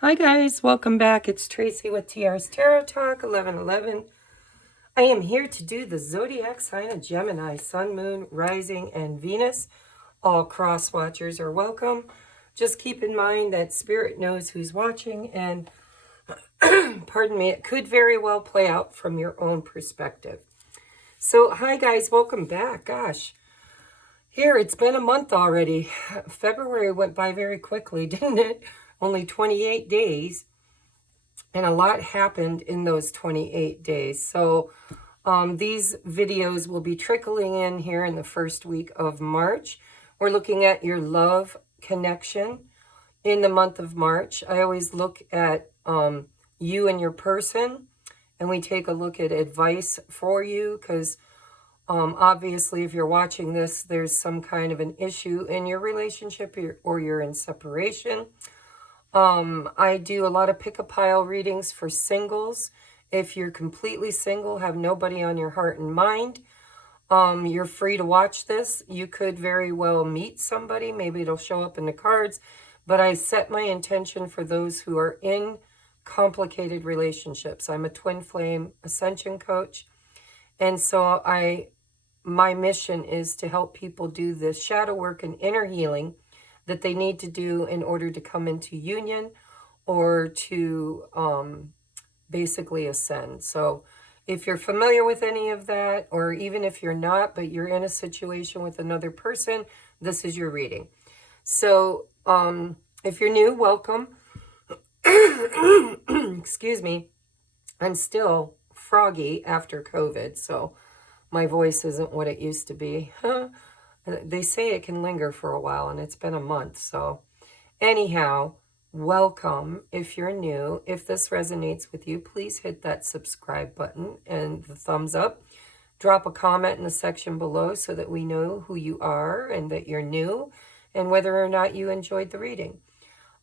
Hi guys, welcome back. It's Tracy with TR's Tarot Talk 1111. I am here to do the zodiac sign of Gemini, Sun, Moon, Rising, and Venus. All cross watchers are welcome. Just keep in mind that Spirit knows who's watching, and pardon me, it could very well play out from your own perspective. So hi guys, welcome back. Gosh, here it's been a month already. February went by very quickly, didn't it? Only 28 days. And a lot happened in those 28 days. So these videos will be trickling in here in the first week of March. We're looking at your love connection in the month of March. I always look at you and your person, and we take a look at advice for you because obviously if you're watching this, there's some kind of an issue in your relationship or you're in separation. I do a lot of pick-a-pile readings for singles. If you're completely single, have nobody on your heart and mind, you're free to watch this. You could very well meet somebody. Maybe it'll show up in the cards. But I set my intention for those who are in complicated relationships. I'm a twin flame ascension coach. And so my mission is to help people do the shadow work and inner healing that they need to do in order to come into union or to basically ascend. So if you're familiar with any of that, or even if you're not, but you're in a situation with another person, this is your reading. So if you're new, welcome. Excuse me. I'm still froggy after COVID, so my voice isn't what it used to be. They say it can linger for a while, and it's been a month. So anyhow, welcome if you're new. If this resonates with you, please hit that subscribe button and the thumbs up. Drop a comment in the section below so that we know who you are and that you're new and whether or not you enjoyed the reading.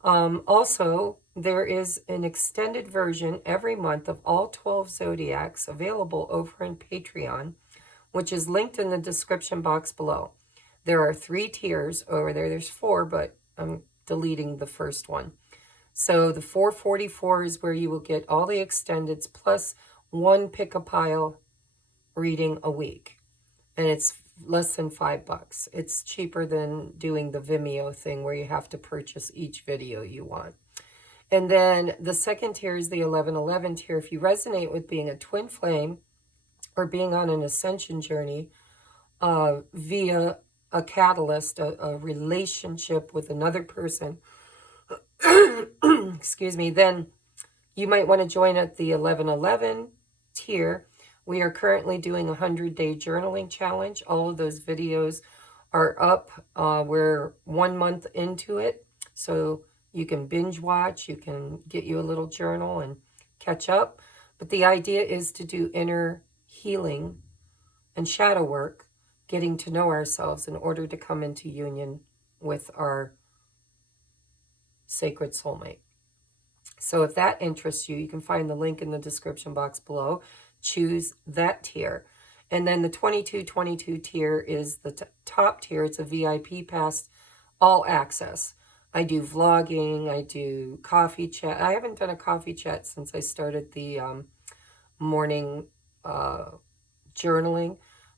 Also, there is an extended version every month of all 12 zodiacs available over on Patreon, which is linked in the description box below. There are 3 tiers over there. There's 4, but I'm deleting the first one. So the 444 is where you will get all the extendeds plus 1 pick-a-pile reading a week. And it's less than $5. It's cheaper than doing the Vimeo thing where you have to purchase each video you want. And then the second tier is the 1111 tier. If you resonate with being a twin flame or being on an ascension journey via a catalyst, a relationship with another person, excuse me, then you might want to join at the 1111 tier. We are currently doing a 100-day journaling challenge. All of those videos are up. We're 1 month into it, so you can binge watch. You can get you a little journal and catch up. But the idea is to do inner healing and shadow work, getting to know ourselves in order to come into union with our sacred soulmate. So if that interests you, you can find the link in the description box below. Choose that tier. And then the 2222 tier is the top tier. It's a VIP pass, all access. I do vlogging. I do coffee chat. I haven't done a coffee chat since I started the morning journaling.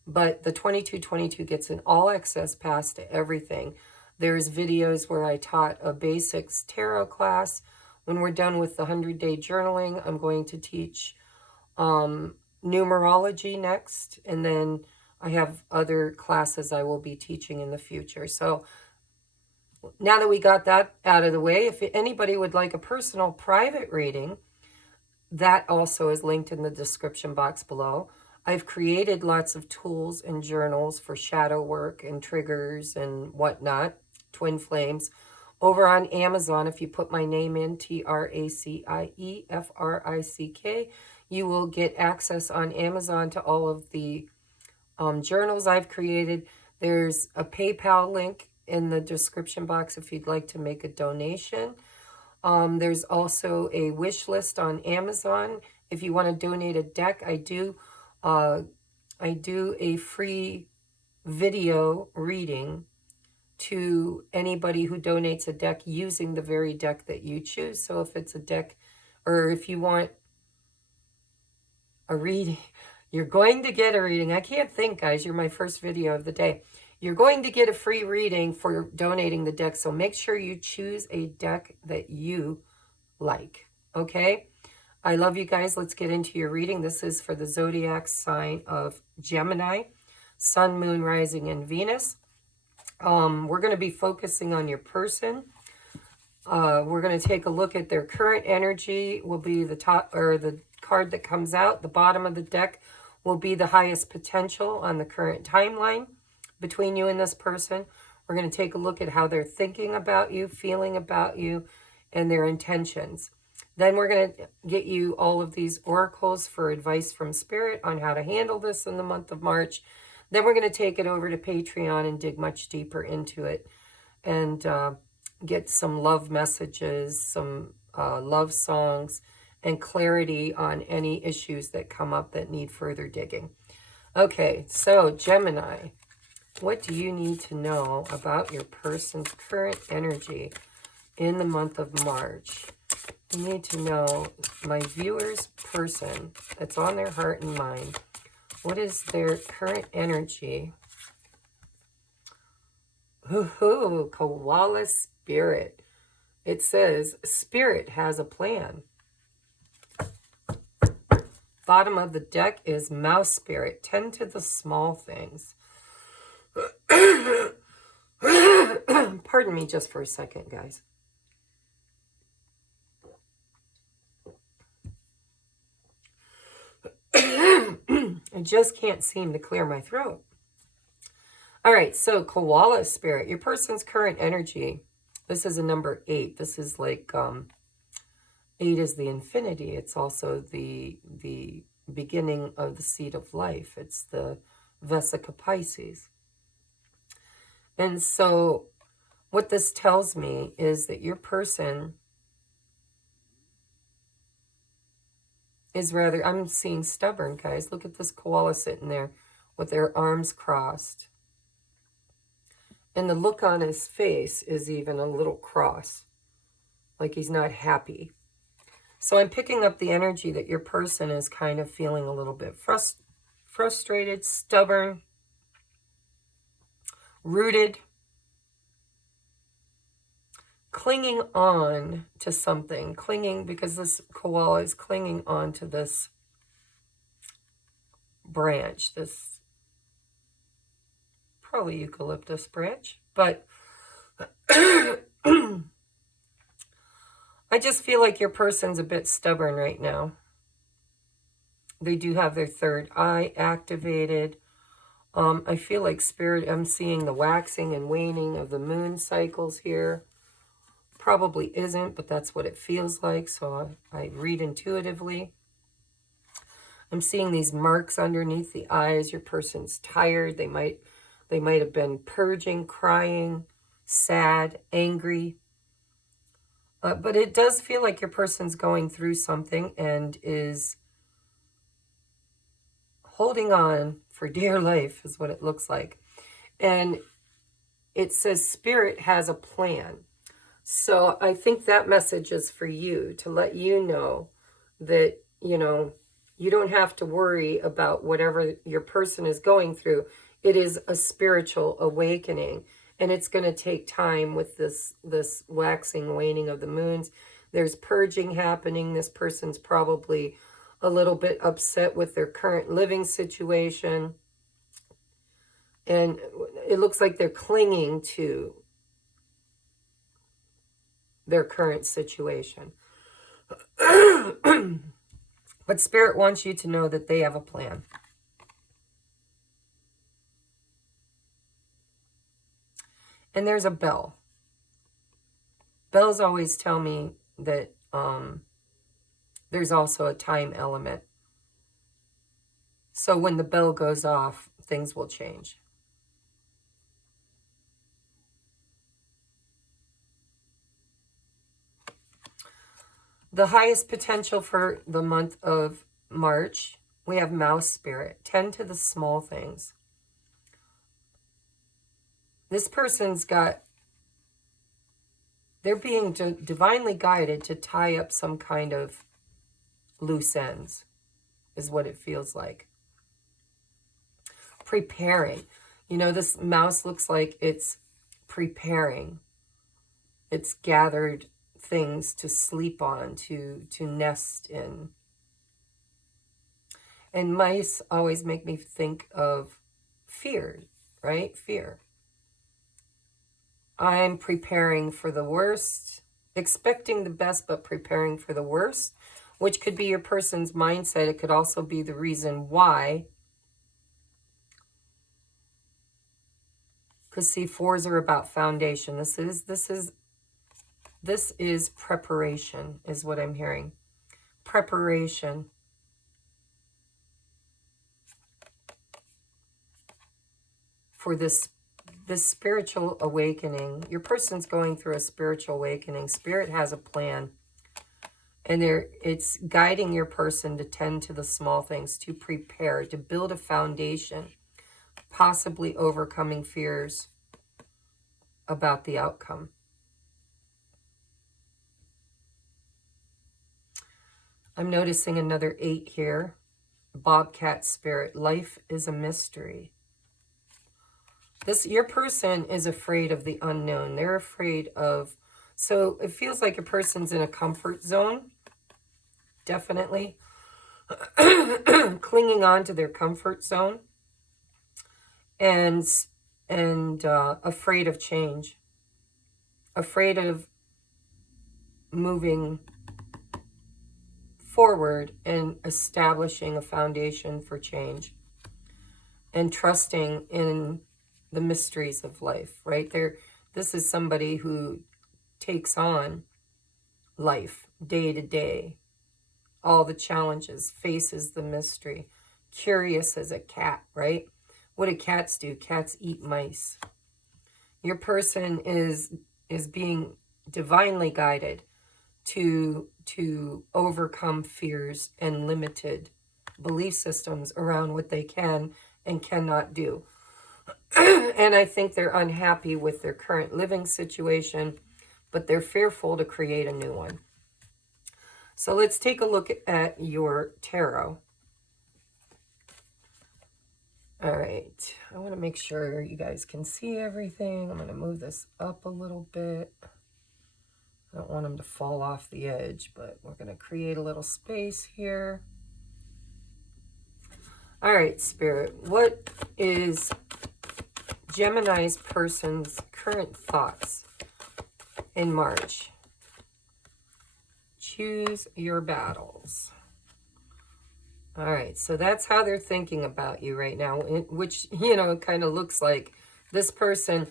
But the 2222 gets an all-access pass to everything. There's videos where I taught a basics tarot class. When we're done with the 100-day journaling, I'm going to teach numerology next. And then I have other classes I will be teaching in the future. So now that we got that out of the way, if anybody would like a personal private reading, that also is linked in the description box below. I've created lots of tools and journals for shadow work and triggers and whatnot, twin flames. Over on Amazon, if you put my name in, TRACIE, you will get access on Amazon to all of the journals I've created. There's a PayPal link in the description box if you'd like to make a donation. There's also a wish list on Amazon. If you want to donate a deck, I do a free video reading to anybody who donates a deck using the very deck that you choose. So if it's a deck, or if you want a reading, you're going to get a reading. I can't think, guys. You're my first video of the day. You're going to get a free reading for donating the deck. So make sure you choose a deck that you like. Okay? I love you guys. Let's get into your reading. This is for the zodiac sign of Gemini, Sun, Moon, Rising, and Venus. We're going to be focusing on your person. We're going to take a look at their current energy. Will be the top, or the card that comes out. The bottom of the deck will be the highest potential on the current timeline between you and this person. We're going to take a look at how they're thinking about you, feeling about you, and their intentions. Then we're going to get you all of these oracles for advice from Spirit on how to handle this in the month of March. Then we're going to take it over to Patreon and dig much deeper into it and get some love messages, some love songs, and clarity on any issues that come up that need further digging. Okay, so Gemini, what do you need to know about your person's current energy in the month of March? You need to know my viewer's person that's on their heart and mind. What is their current energy? Ooh, Koala Spirit. It says, Spirit has a plan. Bottom of the deck is Mouse Spirit. Tend to the small things. Pardon me just for a second, guys. I just can't seem to clear my throat. All right, so Koala Spirit, your person's current energy. This is a number 8. This is like 8 is the infinity. It's also the beginning of the seed of life. It's the Vesica Pisces. And so what this tells me is that your person is rather, I'm seeing stubborn, guys. Look at this koala sitting there with their arms crossed. And the look on his face is even a little cross, like he's not happy. So I'm picking up the energy that your person is kind of feeling a little bit frustrated, stubborn, rooted, clinging on to something, clinging because this koala is clinging on to this branch, this probably eucalyptus branch, but I just feel like your person's a bit stubborn right now. They do have their third eye activated. I feel like Spirit, I'm seeing the waxing and waning of the moon cycles here. Probably isn't, but that's what it feels like, so I read intuitively. I'm seeing these marks underneath the eyes. Your person's tired. They might have been purging, crying, sad, angry. But it does feel like your person's going through something and is holding on for dear life is what it looks like. And it says Spirit has a plan. So I think that message is for you, to let you know that, you know, you don't have to worry about whatever your person is going through. It is a spiritual awakening, and it's going to take time with this waxing, waning of the moons. There's purging happening. This person's probably a little bit upset with their current living situation. And it looks like they're clinging to their current situation. But Spirit wants you to know that they have a plan. And there's a bell. Bells always tell me that there's also a time element. So when the bell goes off, things will change. The highest potential for the month of March, we have Mouse Spirit. Tend to the small things. This person's got, they're being divinely guided to tie up some kind of loose ends, is what it feels like. Preparing. You know, this mouse looks like it's preparing. It's gathered things to sleep on, to nest in. And mice always make me think of fear, right? Fear. I'm preparing for the worst, expecting the best, but preparing for the worst, which could be your person's mindset. It could also be the reason why. Because see, fours are about foundation. This is preparation, is what I'm hearing. Preparation. For this spiritual awakening. Your person's going through a spiritual awakening. Spirit has a plan. And it's guiding your person to tend to the small things, to prepare, to build a foundation, possibly overcoming fears about the outcome. I'm noticing another 8 here. Bobcat spirit. Life is a mystery. Your person is afraid of the unknown. They're afraid of, so it feels like a person's in a comfort zone. Definitely. Clinging on to their comfort zone. And afraid of change. Afraid of moving forward and establishing a foundation for change. And trusting in the mysteries of life, right? This is somebody who takes on life day to day, all the challenges, faces the mystery, curious as a cat, right? What do cats do? Cats eat mice. Your person is being divinely guided to overcome fears and limited belief systems around what they can and cannot do. And I think they're unhappy with their current living situation, but they're fearful to create a new one. So let's take a look at your tarot. All right. I want to make sure you guys can see everything. I'm going to move this up a little bit. I don't want them to fall off the edge, but we're going to create a little space here. All right, Spirit. What is Gemini's person's current thoughts in March? Choose your battles. All right, so that's how they're thinking about you right now, which, you know, kind of looks like this person.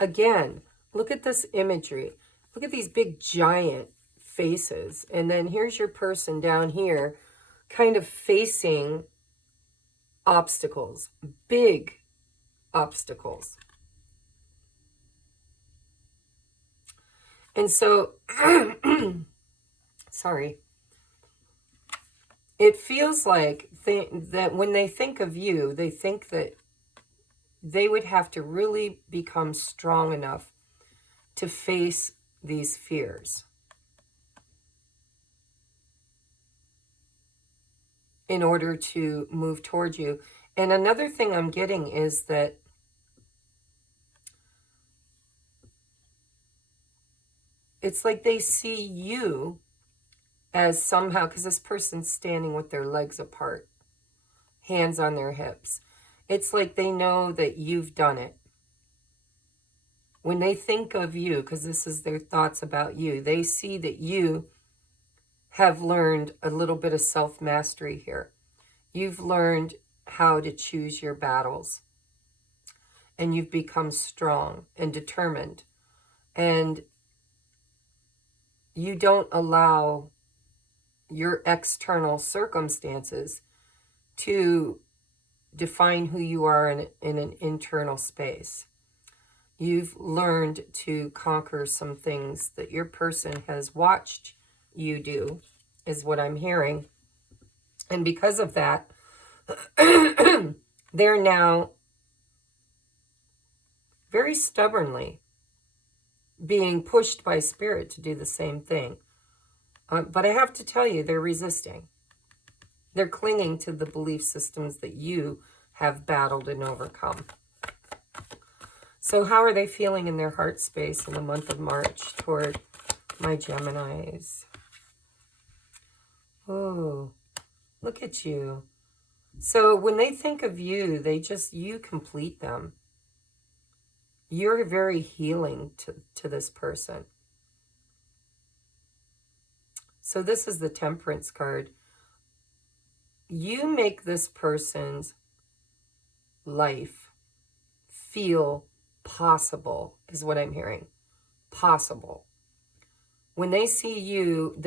Again, look at this imagery. Look at these big giant faces. And then here's your person down here kind of facing obstacles, big obstacles. And so, sorry, it feels like that when they think of you, they think that they would have to really become strong enough to face these fears in order to move towards you. And another thing I'm getting is that it's like they see you as somehow, because this person's standing with their legs apart, hands on their hips. It's like they know that you've done it. When they think of you, because this is their thoughts about you, they see that you have learned a little bit of self-mastery here. You've learned how to choose your battles. And you've become strong and determined. And you don't allow your external circumstances to define who you are in an internal space. You've learned to conquer some things that your person has watched you do, is what I'm hearing. And because of that, they're now very stubbornly being pushed by spirit to do the same thing. But I have to tell you, they're resisting. They're clinging to the belief systems that you have battled and overcome. So how are they feeling in their heart space in the month of March toward my Geminis? Oh, look at you. So when they think of you, you complete them. You're very healing to this person. So this is the Temperance card. You make this person's life feel possible, is what I'm hearing. Possible. When they see you,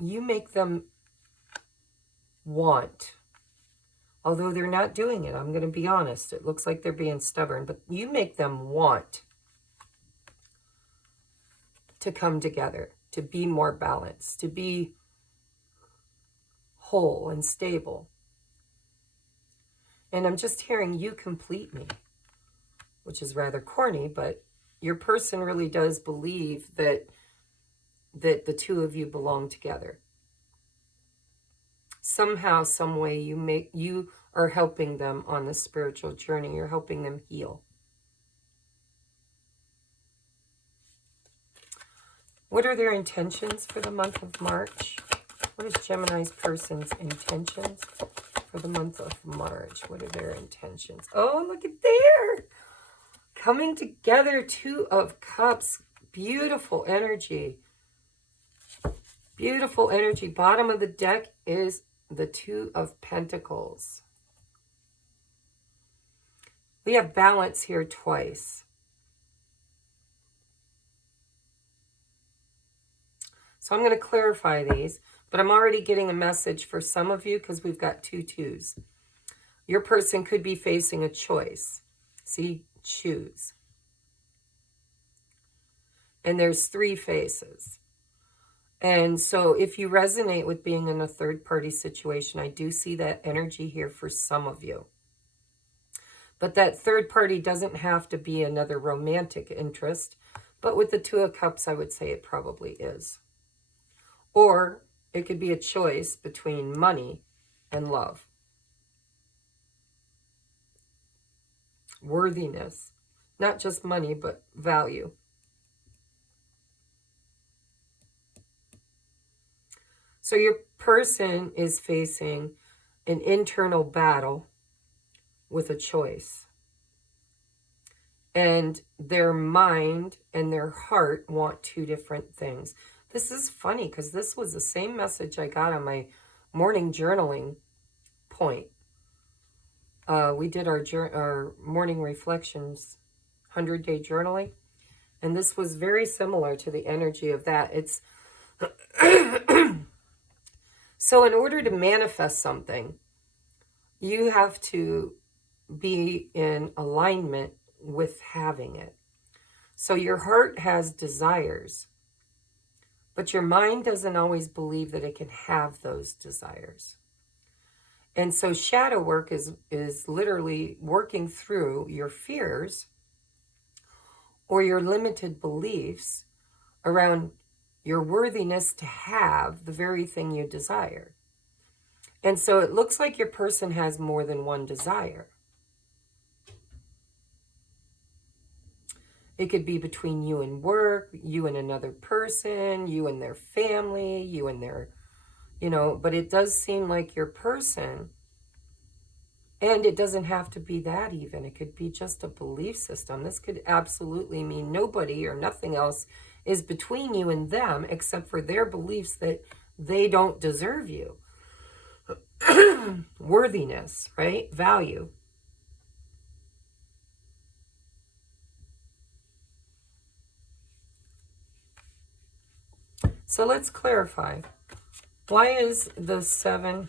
you make them want. Although they're not doing it, I'm going to be honest. It looks like they're being stubborn, but you make them want to come together, to be more balanced, to be whole and stable. And I'm just hearing you complete me, which is rather corny, but your person really does believe that the two of you belong together. Somehow, some way, you are helping them on the spiritual journey. You're helping them heal. What are their intentions for the month of March? What is Gemini's person's intentions for the month of March? What are their intentions? Oh, look at there. Coming together, Two of Cups. Beautiful energy. Beautiful energy. Bottom of the deck is the Two of Pentacles. We have balance here twice. So I'm going to clarify these, but I'm already getting a message for some of you because we've got two twos. Your person could be facing a choice. See, choose. And there's three faces. And so if you resonate with being in a third-party situation, I do see that energy here for some of you. But that third party doesn't have to be another romantic interest. But with the Two of Cups, I would say it probably is. Or it could be a choice between money and love. Worthiness. Not just money, but value. So your person is facing an internal battle with a choice. And their mind and their heart want two different things. This is funny because this was the same message I got on my morning journaling point. We did our morning reflections, 100-day journaling. And this was very similar to the energy of that. It's so in order to manifest something, you have to be in alignment with having it. So your heart has desires, but your mind doesn't always believe that it can have those desires. And so shadow work is literally working through your fears or your limited beliefs around your worthiness to have the very thing you desire. And so it looks like your person has more than one desire. It could be between you and work, you and another person, you and their family, you and their, but it does seem like your person, and it doesn't have to be that even. It could be just a belief system. This could absolutely mean nobody or nothing else is between you and them except for their beliefs that they don't deserve you. Worthiness, right? Value. So let's clarify. Why is the Seven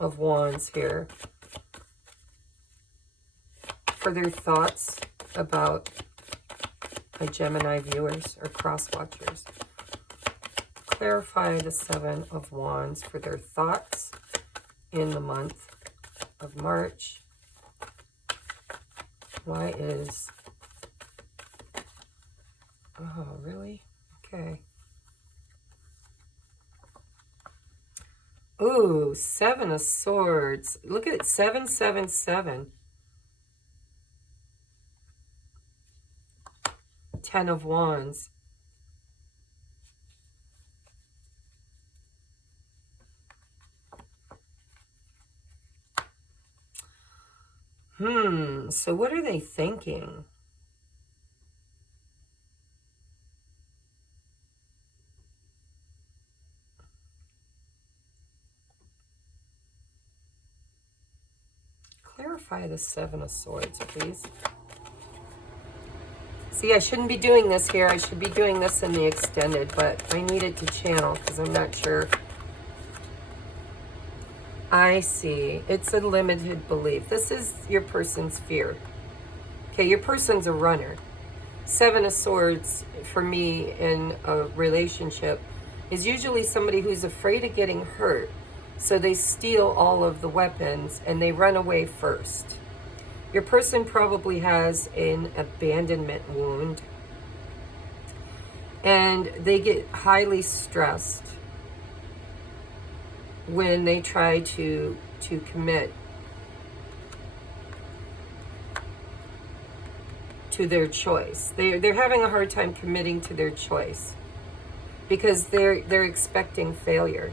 of Wands here for their thoughts about my Gemini viewers or cross watchers? clarify the Seven of Wands for their thoughts in the month of March. Why is... Oh, really? Okay. Ooh, Seven of Swords. Look at it, 777. 10 of Wands. So what are they thinking? Clarify the Seven of Swords, please. See, I shouldn't be doing this here. I should be doing this in the extended, but I needed to channel because I'm not sure. I see. It's a limited belief. This is your person's fear. Okay, your person's a runner. Seven of Swords, for me, in a relationship, is usually somebody who's afraid of getting hurt. So they steal all of the weapons and they run away first. Your person probably has an abandonment wound. And they get highly stressed when they try to commit to their choice. They're having a hard time committing to their choice because they're expecting failure.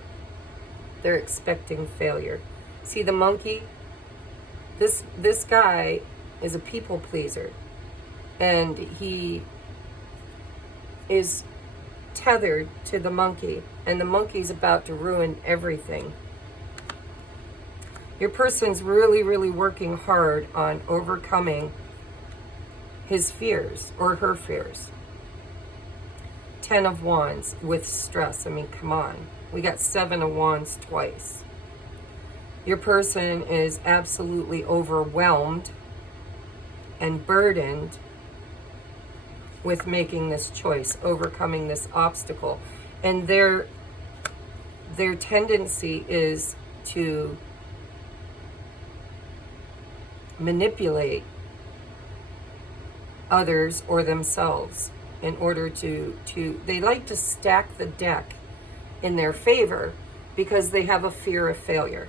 They're expecting failure. See the monkey? This guy is a people pleaser, and he is tethered to the monkey, and the monkey's about to ruin everything. Your person's really, really working hard on overcoming his fears or her fears. 10 of Wands with stress. I mean, come on. We got 7 of Wands twice. Your person is absolutely overwhelmed and burdened with making this choice, overcoming this obstacle. And their tendency is to manipulate others or themselves in order to they like to stack the deck in their favor because they have a fear of failure.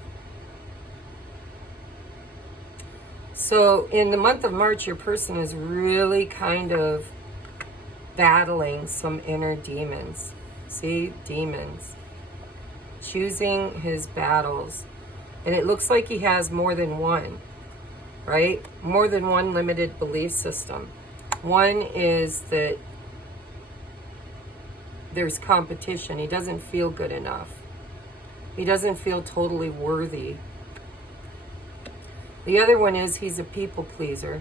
So in the month of March, your person is really kind of battling some inner demons. See, demons. Choosing his battles. And it looks like he has more than one, right? More than one limited belief system. One is that there's competition. He doesn't feel good enough. He doesn't feel totally worthy. The other one is he's a people pleaser.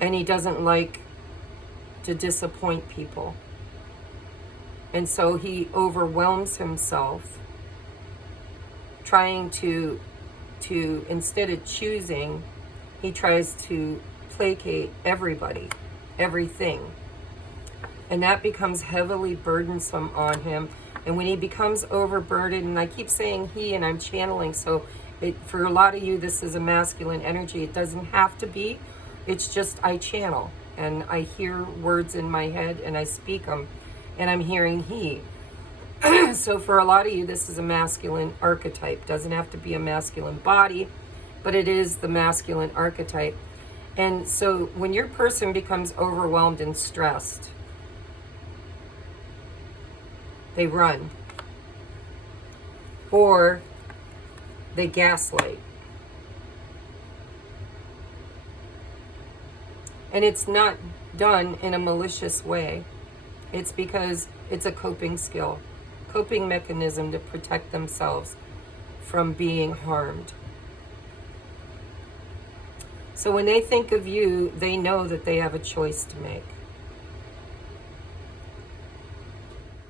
And he doesn't like to disappoint people. And so he overwhelms himself trying to instead of choosing, he tries to placate everybody, everything. And that becomes heavily burdensome on him. And when he becomes overburdened, and I keep saying he, and I'm channeling, so for a lot of you, this is a masculine energy. It doesn't have to be. It's just I channel, and I hear words in my head, and I speak them, and I'm hearing he. So for a lot of you, this is a masculine archetype. Doesn't have to be a masculine body, but it is the masculine archetype. And so when your person becomes overwhelmed and stressed, they run, or they gaslight. And it's not done in a malicious way. It's because it's a coping skill, coping mechanism to protect themselves from being harmed. So when they think of you, they know that they have a choice to make.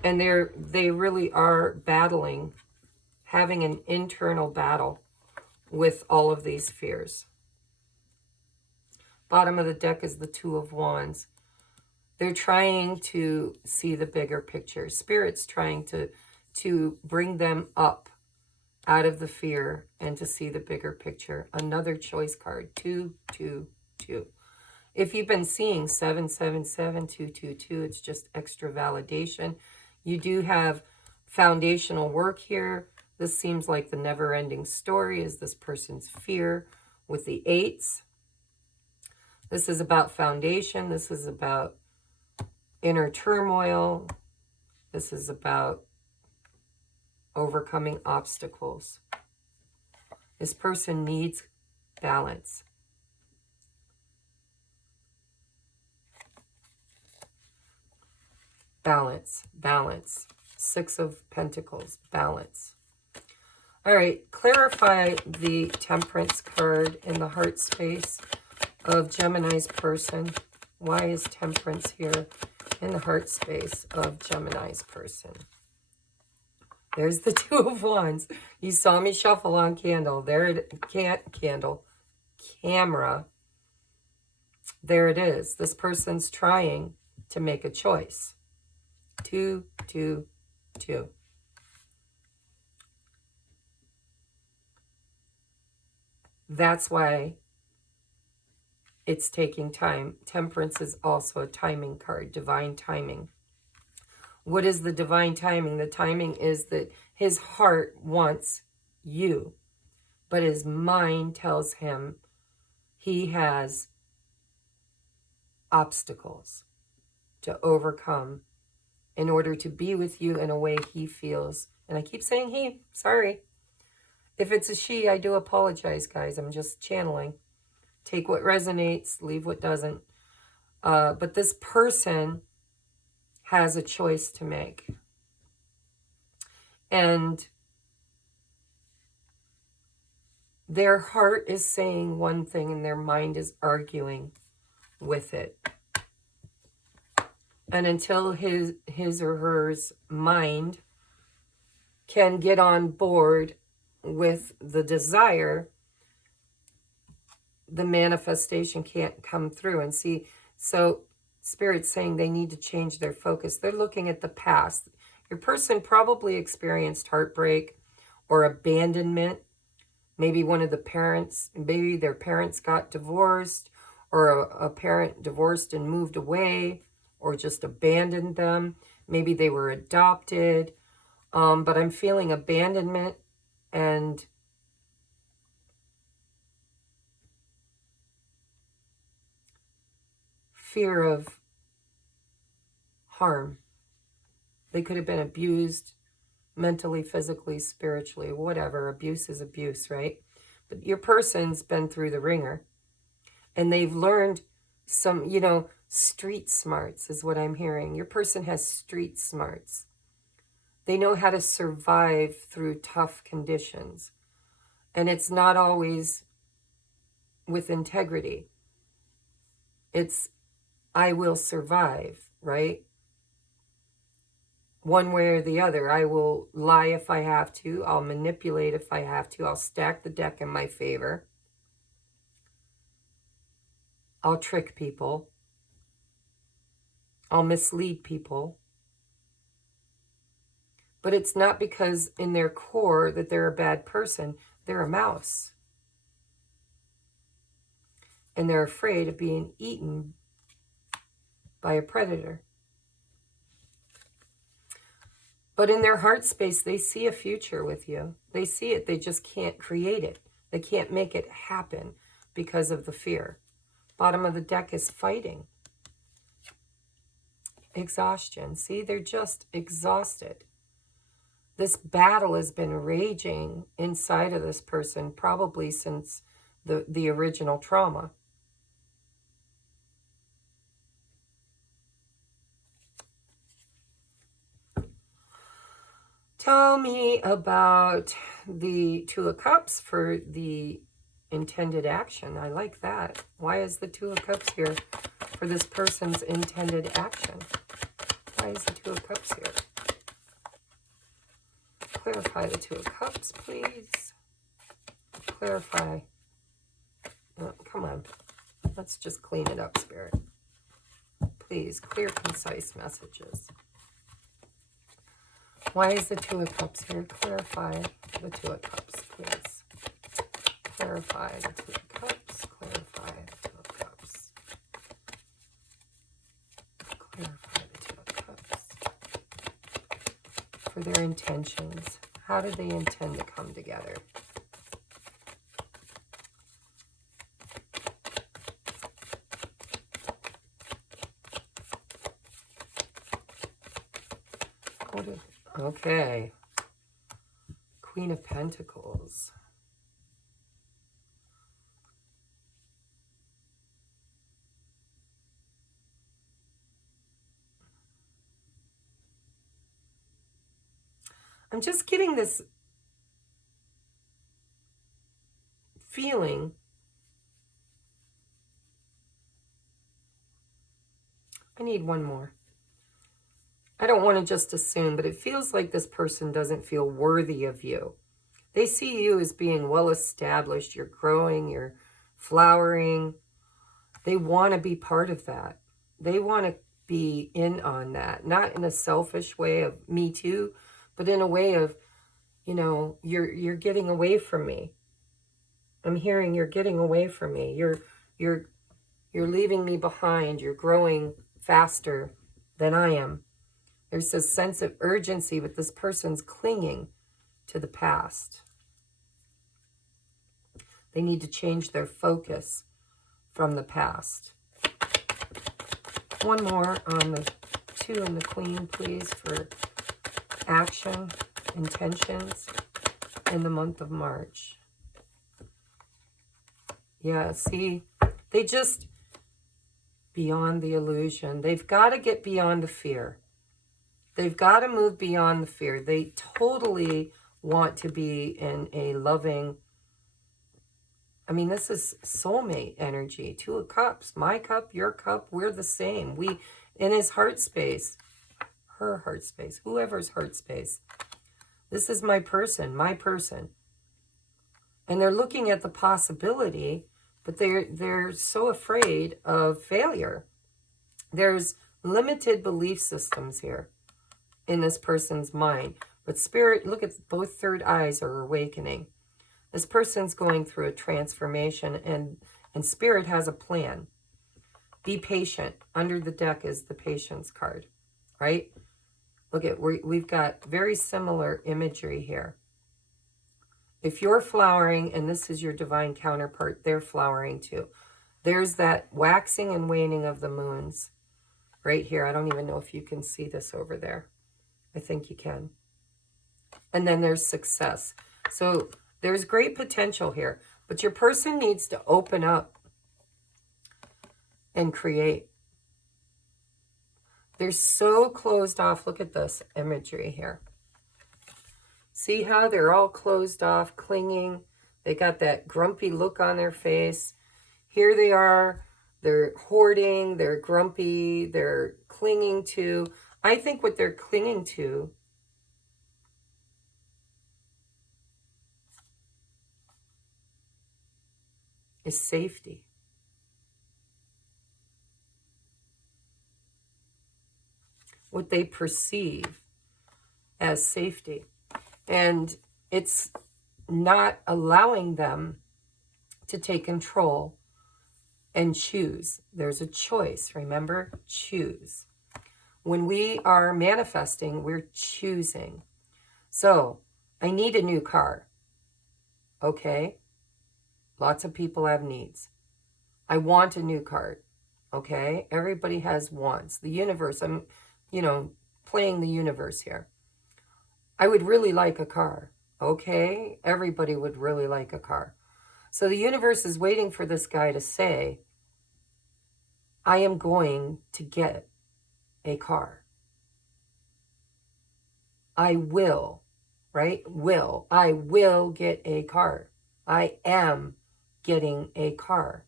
And they really are battling, having an internal battle with all of these fears. Bottom of the deck is the Two of Wands. They're trying to see the bigger picture. Spirit's trying to bring them up out of the fear and to see the bigger picture. Another choice card, 2, 2, 2. If you've been seeing 7, 7, 7, 2, 2, 2, it's just extra validation. You do have foundational work here. This seems like the never-ending story is this person's fear with the 8s. This is about foundation. This is about inner turmoil. This is about overcoming obstacles. This person needs balance. Balance, balance. 6 of Pentacles, balance. All right, clarify the Temperance card in the heart space of Gemini's person. Why is Temperance here in the heart space of Gemini's person? There's the 2 of Wands. You saw me shuffle on candle. There it camera. There it is. This person's trying to make a choice. 2, 2, 2. That's why it's taking time. Temperance is also a timing card, divine timing. What is the divine timing? The timing is that his heart wants you, but his mind tells him he has obstacles to overcome in order to be with you in a way he feels. And I keep saying he, sorry. If it's a she, I do apologize, guys. I'm just channeling. Take what resonates, leave what doesn't. But this person has a choice to make. And their heart is saying one thing and their mind is arguing with it. And until his or hers mind can get on board with the desire, the manifestation can't come through. And see, so Spirit's saying they need to change their focus. They're looking at the past. Your person probably experienced heartbreak or abandonment. Maybe one of the parents, maybe their parents got divorced, or a parent divorced and moved away, or just abandoned them. Maybe they were adopted. But I'm feeling abandonment and fear of harm. They could have been abused mentally, physically, spiritually, whatever. Abuse is abuse, right? But your person's been through the ringer and they've learned some, street smarts is what I'm hearing. Your person has street smarts. They know how to survive through tough conditions. And it's not always with integrity. It's, I will survive, right? One way or the other. I will lie if I have to. I'll manipulate if I have to. I'll stack the deck in my favor. I'll trick people. I'll mislead people. But it's not because in their core that they're a bad person. They're a mouse. And they're afraid of being eaten by a predator. But in their heart space, they see a future with you. They see it. They just can't create it. They can't make it happen because of the fear. Bottom of the deck is fighting. Exhaustion. See, they're just exhausted. This battle has been raging inside of this person probably since the original trauma. Tell me about the 2 of Cups for the intended action. I like that. Why is the 2 of Cups here for this person's intended action? Why is the 2 of Cups here? Clarify the 2 of Cups, please. Clarify. Oh, come on. Let's just clean it up, Spirit. please. Clear, concise messages. Why is the Two of Cups here? Clarify the Two of Cups, please. Clarify the Two of Cups. Clarify the Two of Cups. Clarify the Two of Cups. For their intentions. How do they intend to come together? Okay. Queen of Pentacles. I'm just getting this feeling. I need one more. I don't want to just assume, but it feels like this person doesn't feel worthy of you. They see you as being well established. You're growing, you're flowering. They want to be part of that. They want to be in on that. Not in a selfish way of me too, but in a way of, you know, you're getting away from me. I'm hearing you're getting away from me. You're leaving me behind. You're growing faster than I am. There's a sense of urgency, but this person's clinging to the past. They need to change their focus from the past. One more on the Two and the Queen, please, for action, intentions in the month of March. Yeah, see, they just, beyond the illusion. They've got to get beyond the fear. They've got to move beyond the fear. They totally want to be in a loving, I mean, this is soulmate energy. Two of Cups, my cup, your cup, we're the same. We, in his heart space, her heart space, whoever's heart space. This is my person, my person. And they're looking at the possibility, but they're so afraid of failure. There's limited belief systems here in this person's mind. But spirit, look at both third eyes are awakening. This person's going through a transformation, and spirit has a plan. Be patient. Under the deck is the patience card, right? Look at, we've got very similar imagery here. If you're flowering and this is your divine counterpart, they're flowering too. There's that waxing and waning of the moons right here. I don't even know if you can see this over there. I think you can. And then there's success. So there's great potential here, but your person needs to open up and create. They're so closed off. Look at this imagery here. See how they're all closed off, clinging. They got that grumpy look on their face. Here they are. They're hoarding. They're grumpy. They're clinging to. I think what they're clinging to is safety. What they perceive as safety. And it's not allowing them to take control and choose. There's a choice, remember? Choose. When we are manifesting, we're choosing. So, I need a new car. Okay? Lots of people have needs. I want a new car. Okay? Everybody has wants. The universe, I'm, playing the universe here. I would really like a car. Okay? Everybody would really like a car. So the universe is waiting for this guy to say, I am going to get a car. I will, right? Will. I will get a car. I am getting a car.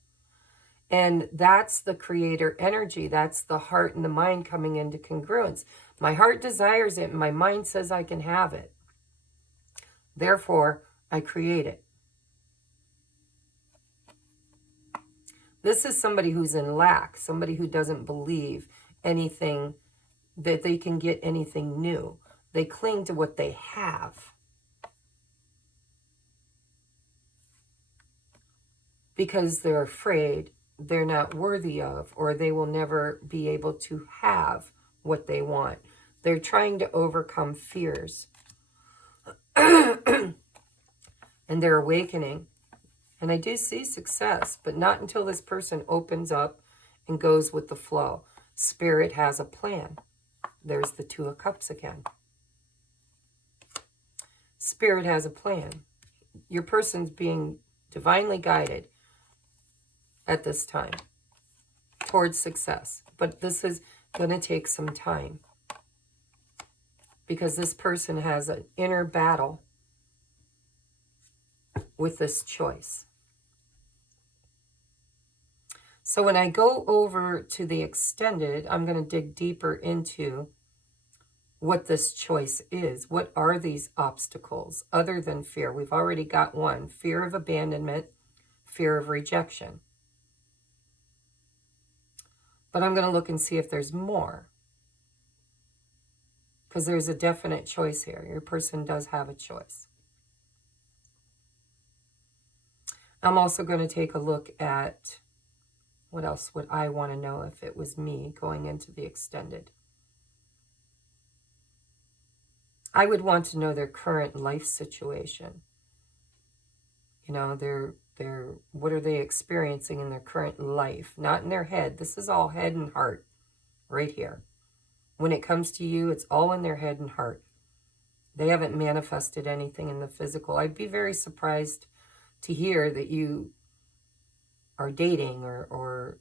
And that's the creator energy. That's the heart and the mind coming into congruence. My heart desires it and my mind says I can have it. Therefore, I create it. This is somebody who's in lack, somebody who doesn't believe anything, that they can get anything new. They cling to what they have because they're afraid they're not worthy of, or they will never be able to have what they want. They're trying to overcome fears. And they're awakening. And I do see success, but not until this person opens up and goes with the flow. Spirit has a plan. There's the Two of Cups again. Spirit has a plan. Your person's being divinely guided at this time towards success. But this is going to take some time because this person has an inner battle with this choice. So when I go over to the extended, I'm going to dig deeper into what this choice is. What are these obstacles other than fear? We've already got one: fear of abandonment, fear of rejection. But I'm going to look and see if there's more, because there's a definite choice here. Your person does have a choice. I'm also going to take a look at what else would I want to know if it was me going into the extended. I would want to know their current life situation. You know, what are they experiencing in their current life? Not in their head. This is all head and heart right here. When it comes to you, it's all in their head and heart. They haven't manifested anything in the physical. I'd be very surprised to hear that you are dating or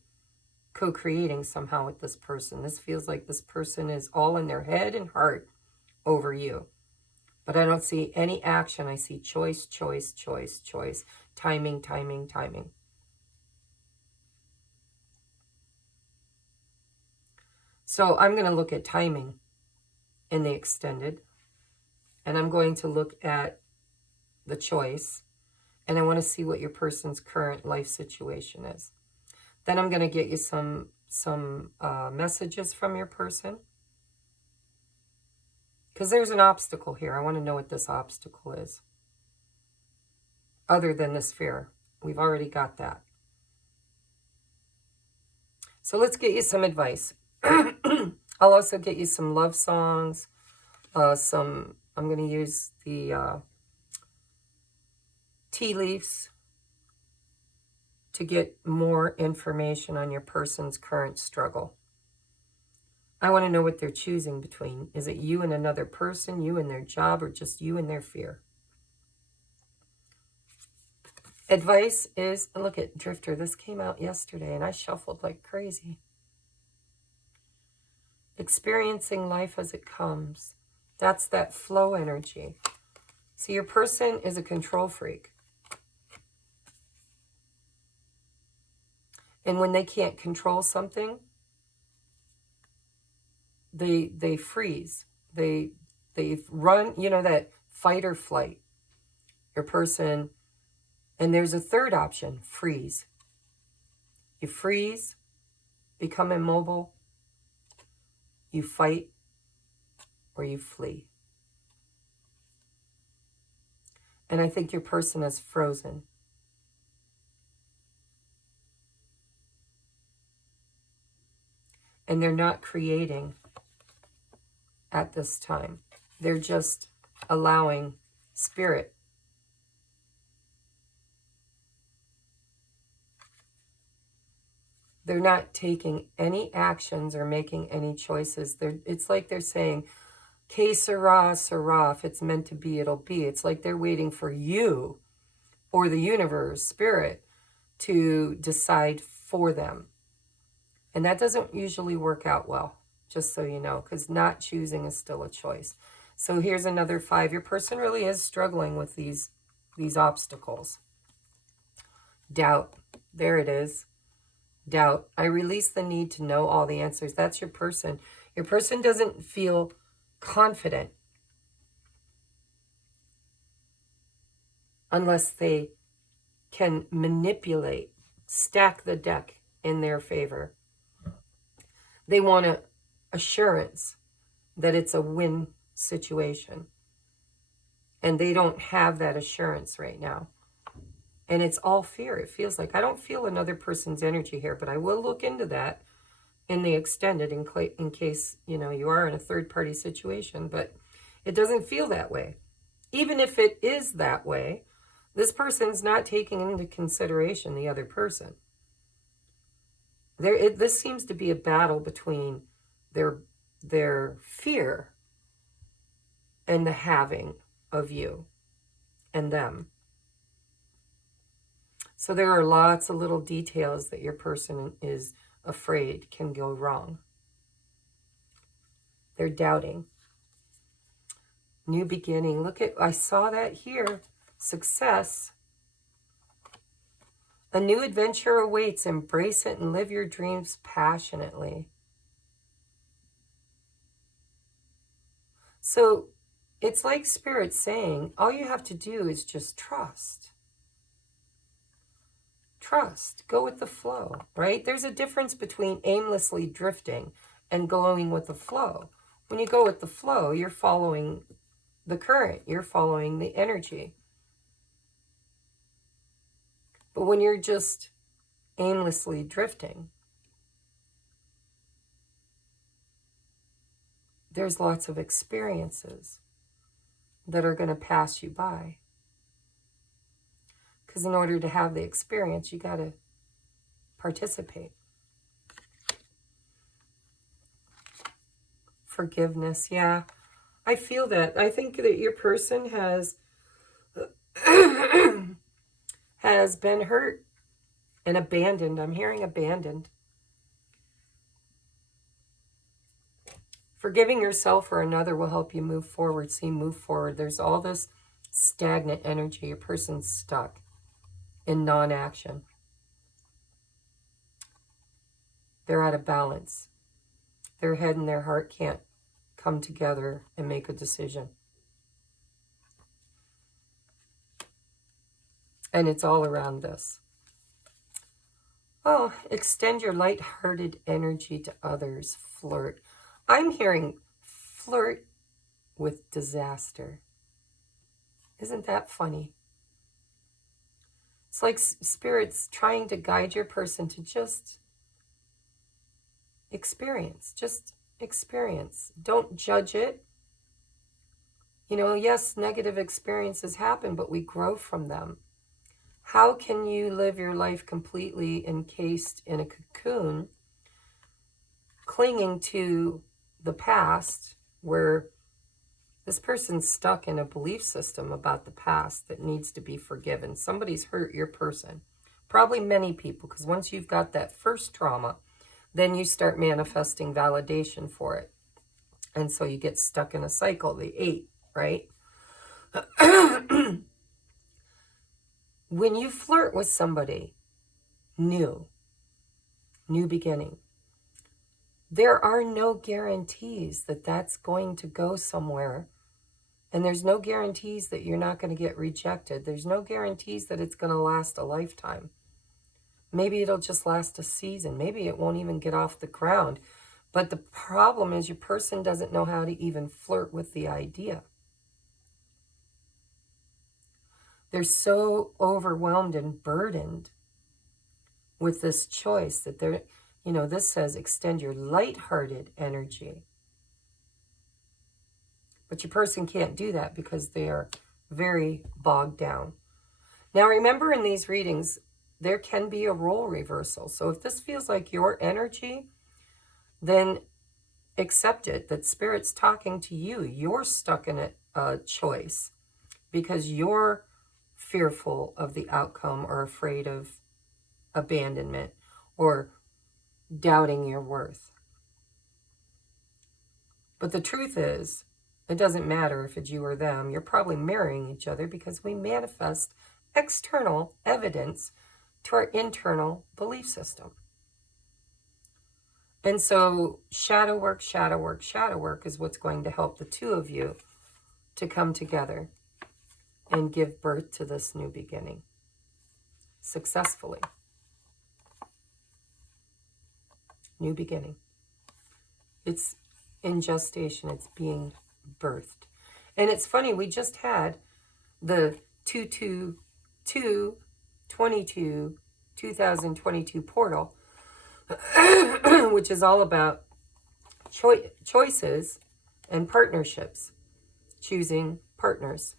co-creating somehow with this person. This feels like this person is all in their head and heart over you. But I don't see any action. I see choice, choice, choice, choice. Timing, timing, timing. So I'm going to look at timing in the extended. And I'm going to look at the choice. And I want to see what your person's current life situation is. Then I'm going to get you some messages from your person. Because there's an obstacle here. I want to know what this obstacle is. Other than this fear. We've already got that. So let's get you some advice. I'll also get you some love songs. I'm going to use the tea leaves to get more information on your person's current struggle. I want to know what they're choosing between. Is it you and another person, you and their job, or just you and their fear? Advice is, look at Drifter. This came out yesterday and I shuffled like crazy. Experiencing life as it comes. That's that flow energy. See, your person is a control freak. And when they can't control something, they freeze. They run, you know, that fight or flight. Your person, and there's a third option, freeze. You freeze, become immobile, you fight, or you flee. And I think your person is frozen. And they're not creating at this time. They're just allowing spirit. They're not taking any actions or making any choices. It's like they're saying, que sera, sera. If it's meant to be, it'll be. It's like they're waiting for you or the universe, spirit, to decide for them. And that doesn't usually work out well, just so you know, because not choosing is still a choice. So here's another 5. Your person really is struggling with these obstacles. Doubt. There it is. Doubt. I release the need to know all the answers. That's your person. Your person doesn't feel confident unless they can manipulate, stack the deck in their favor. They want an assurance that it's a win situation. And they don't have that assurance right now. And it's all fear. It feels like, I don't feel another person's energy here, but I will look into that in the extended in case, you know, you are in a third-party situation. But it doesn't feel that way. Even if it is that way, this person's not taking into consideration the other person. This seems to be a battle between their fear and the having of you and them. So there are lots of little details that your person is afraid can go wrong. They're doubting. New beginning. Look at, I saw that here. Success. A new adventure awaits. Embrace it and live your dreams passionately. So it's like Spirit saying, all you have to do is just trust. Trust. Go with the flow, right? There's a difference between aimlessly drifting and going with the flow. When you go with the flow, you're following the current. You're following the energy. But when you're just aimlessly drifting, there's lots of experiences that are going to pass you by. Because in order to have the experience, you got to participate. Forgiveness, yeah. I feel that. I think that your person has has been hurt and abandoned. I'm hearing abandoned. Forgiving yourself or another will help you move forward. See, move forward. There's all this stagnant energy. Your person's stuck in non-action. They're out of balance. Their head and their heart can't come together and make a decision. And it's all around this. Oh, extend your light-hearted energy to others. Flirt. I'm hearing flirt with disaster. Isn't that funny? It's like Spirit's trying to guide your person to just experience. Just experience. Don't judge it. You know, yes, negative experiences happen, but we grow from them. How can you live your life completely encased in a cocoon, clinging to the past, where this person's stuck in a belief system about the past that needs to be forgiven? Somebody's hurt your person. Probably many people, because once you've got that first trauma, then you start manifesting validation for it. And so you get stuck in a cycle, the 8, right? When you flirt with somebody new beginning, there are no guarantees that that's going to go somewhere. And there's no guarantees that you're not going to get rejected. There's no guarantees that it's going to last a lifetime. Maybe it'll just last a season. Maybe it won't even get off the ground. But the problem is your person doesn't know how to even flirt with the idea. They're so overwhelmed and burdened with this choice that they're, you know, this says extend your light-hearted energy. But your person can't do that because they are very bogged down. Now remember, in these readings, there can be a role reversal. So if this feels like your energy, then accept it, that Spirit's talking to you. You're stuck in a choice because you're fearful of the outcome or afraid of abandonment or doubting your worth. But the truth is, it doesn't matter if it's you or them. You're probably marrying each other because we manifest external evidence to our internal belief system. And so shadow work, shadow work, shadow work is what's going to help the two of you to come together and give birth to this new beginning successfully. New beginning. It's in gestation. It's being birthed. And it's funny, we just had the 2022 portal, which is all about choices and partnerships, choosing partners.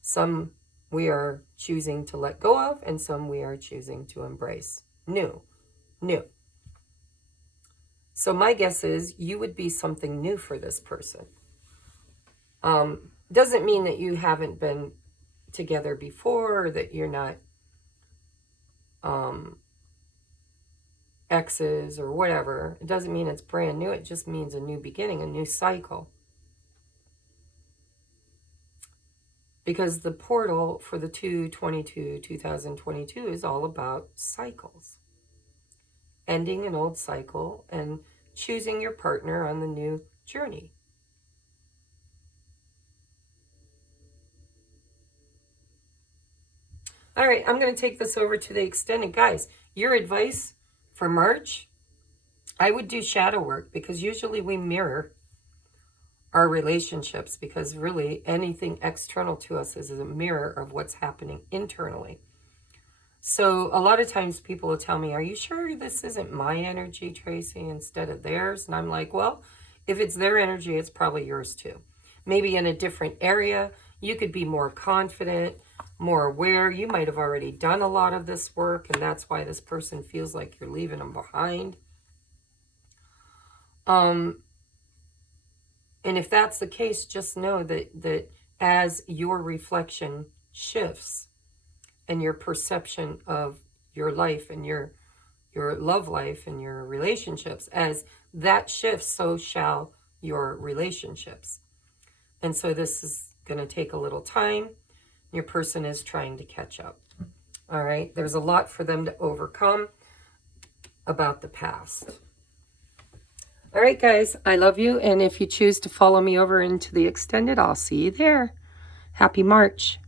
Some we are choosing to let go of, and some we are choosing to embrace. New. So my guess is you would be something new for this person. Doesn't mean that you haven't been together before, or that you're not exes or whatever. It doesn't mean it's brand new. It just means a new beginning, a new cycle. Because the portal for the 2022 is all about cycles. Ending an old cycle and choosing your partner on the new journey. All right, I'm going to take this over to the extended. Guys, your advice for March, I would do shadow work, because usually we mirror our relationships, because really anything external to us is a mirror of what's happening internally. So a lot of times people will tell me, are you sure this isn't my energy, Tracie, instead of theirs? And I'm like, well, if it's their energy, it's probably yours too. Maybe in a different area, you could be more confident, more aware. You might have already done a lot of this work, and that's why this person feels like you're leaving them behind. And if that's the case, just know that as your reflection shifts and your perception of your life and your love life and your relationships, as that shifts, so shall your relationships. And so this is going to take a little time. Your person is trying to catch up. All right. There's a lot for them to overcome about the past. All right, guys. I love you. And if you choose to follow me over into the extended, I'll see you there. Happy March.